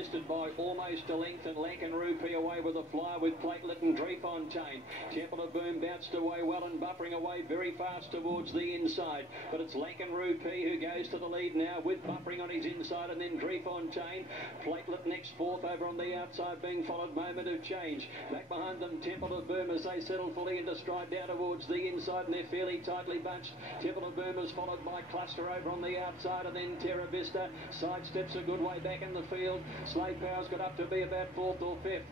missed it by almost a length, and Lankan Rupee away with a flyer with Platelet and Dreefontein. Temple of Boom bounced away well and buffering away very fast towards the inside, but it's Lankan Rupee who goes to the lead now with buffering on his inside, and then Dreefontein. Platelet next fourth over on the outside, being followed Moment of Change. Back behind them, Temple of Boom as they settle fully into stride down towards the inside, and they're fairly tightly bunched. Temple of Boom is followed by Cluster over on the outside, and then Terra Vista sidesteps a good way back in the field. Slade Power's got up to be about fourth or fifth.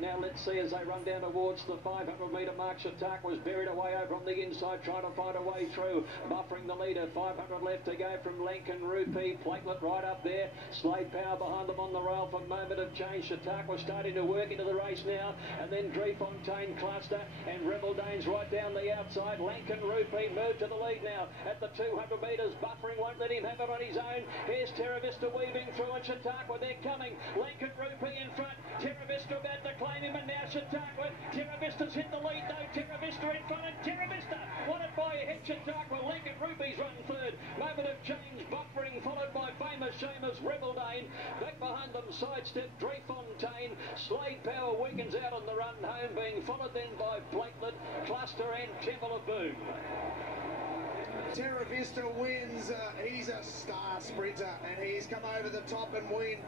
Now let's see as they run down towards the 500-metre mark. Shatak was buried away over on the inside, trying to find a way through. Buffering the leader, 500 left to go from Lankan Rupee. Platelet right up there. Slade Power behind them on the rail for Moment of Change. Shatak was starting to work into the race now, and then Dreefontein, Cluster, and Rebel Danes right down the outside. Lankan Rupee moved to the lead now at the 200 metres. Buffering won't let him have it on his own. Here's Terra Vista weaving through, and Chautauqua, they're coming. Lankan Rupee in front. Terra Vista about to claim him, and now Chautauqua. Terra Vista's hit the lead though. Terra Vista in front, and Terra Vista won it by a head. Chautauqua. Lankan Rupee's running third. Moment of Change buffering, followed by Famous Seamus, Rebel Dane. Back behind them, sidestep Dreefontein. Slade Power weakens out on the run home, being followed then by Platelet, Cluster, and Temple of Boom. Terra Vista wins. He's a star sprinter, and he's come over the top and win.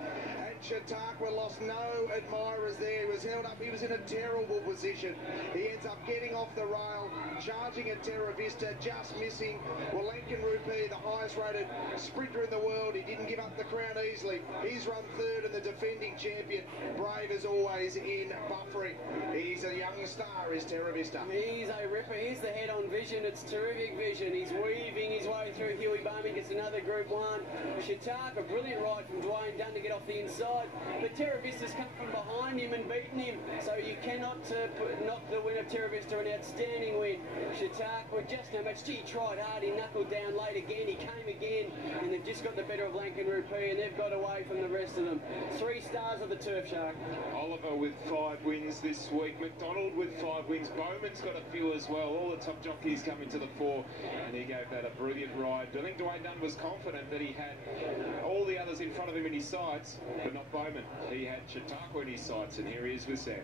And Chautauqua lost no admirers there. He was held up. He was in a terrible position. He ends up getting off the rail, charging at Terra Vista, just missing. Well, Lankan Rupee, the highest rated sprinter in the world, he didn't give up the crown easily. He's run third, and the defending champion, brave as always in buffering. He's a young star, is Terra Vista. He's a ripper. He's the head-on vision. It's terrific vision. He's weaving his way through. Hughie Bowmen gets another Group 1. Chautauqua, a brilliant ride from Dwayne Dunn to get off the inside. But Terra Vista's come from behind him and beaten him. So you cannot knock the win of Terra Vista. An outstanding win. Chautauqua, just how much. Gee, he tried hard. He knuckled down late again. He came again. And they've just got the better of Lankan Rupee, and they've got away from the rest of them. 3 stars of the Turf Shark. Oliver with 5 wins this week. McDonald with 5 wins. Bowman's got a few as well. All the top jockeys coming to the fore, and he gave that a brilliant ride. I think Dwayne Dunn was confident that he had all the others in front of him in his sights, but not Bowman. He had Chautauqua in his sights, and here he is with Sam.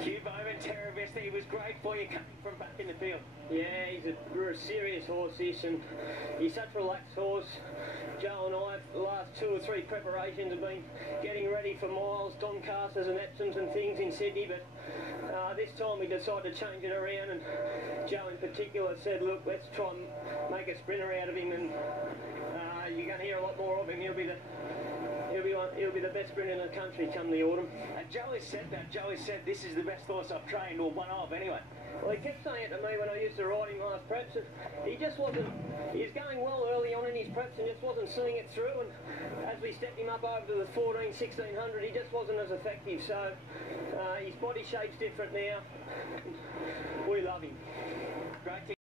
Hugh Bowmen, Terra Vista, he was great for you coming from back in the field. Yeah, he's a serious horse, this, and he's such a relaxed horse. Joe and I, the last 2 or 3 preparations, have been getting ready for miles, Doncasters and Epsoms and things in Sydney, but this time we decided to change it around, and Joe in particular said, look, let's try and make a sprinter out of him, and you're going to hear a lot more of him. He'll be the best sprinter in the country come the autumn. And Joe has said that. Joe has said this is the best horse I've trained, or one of anyway. Well, he kept saying it to me when I used to ride him last preps, and he just wasn't, he was going well early on in his preps and just wasn't seeing it through, and as we stepped him up over to the 1600, he just wasn't as effective, so his body shape's different now. We love him.